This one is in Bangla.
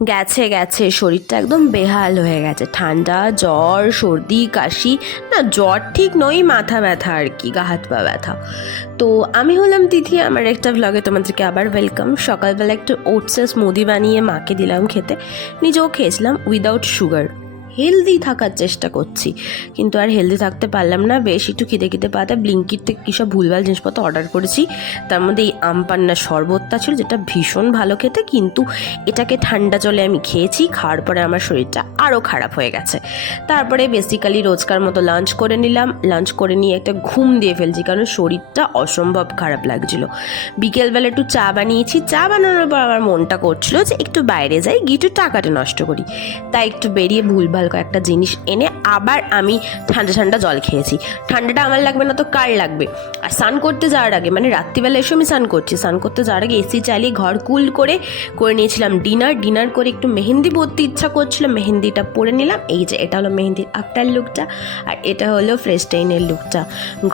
গেছে গেছে, শরীরটা একদম বেহাল হয়ে গেছে। ঠান্ডা, জ্বর, সর্দি, কাশি, না জ্বর ঠিক নয়, মাথা ব্যথা আর কি, গা হাত পা ব্যথা। তো আমি হলাম তিথি, আমার একটা ভ্লগে তোমাদেরকে আবার ওয়েলকাম। সকালবেলা একটু ওটসের স্মুদি বানিয়ে মাকে দিলাম খেতে, নিজেও খেয়েছিলাম উইদাউট সুগার। হেলদি থাকার চেষ্টা করছি, কিন্তু আর হেলদি থাকতে পারলাম না। বেশ একটু খিদে খিদে পাতে ব্লিঙ্কিট থেকে কী সব ভুলভাল জিনিসপত্র অর্ডার করেছি। তার মধ্যে এই আমপান্নার শরবতটা ছিল, যেটা ভীষণ ভালো খেতে, কিন্তু এটাকে ঠান্ডা জলে আমি খেয়েছি। খাওয়ার পরে আমার শরীরটা আরও খারাপ হয়ে গেছে। তারপরে বেসিক্যালি রোজকার মতো লাঞ্চ করে নিলাম। লাঞ্চ করে নিয়ে একটা ঘুম দিয়ে ফেলছি, কারণ শরীরটা অসম্ভব খারাপ লাগছিল। বিকেলবেলা একটু চা বানিয়েছি। চা বানানোর পর আমার মনটা করছিল যে একটু বাইরে যাই, গিয়ে একটু টাকাটা নষ্ট করি। তাই একটু বেরিয়ে ভুলভাল কয়েকটা জিনিস এনে আবার আমি ঠান্ডা ঠান্ডা জল খেয়েছি। ঠান্ডাটা আমার লাগবে না তো কার লাগবে? আর স্নান করতে যাওয়ার আগে, মানে রাত্রিবেলা এসে আমি স্নান করছি, স্নান করতে যাওয়ার আগে এসি চালিয়ে ঘর কুল করে নিয়েছিলাম ডিনার করে একটু মেহেন্দি পরতে ইচ্ছা করছিল, মেহেন্দিটা পরে নিলাম। এই যে এটা হলো মেহেন্দির আফটার লুকটা, আর এটা হলো ফ্রেশ টাইনের লুকটা।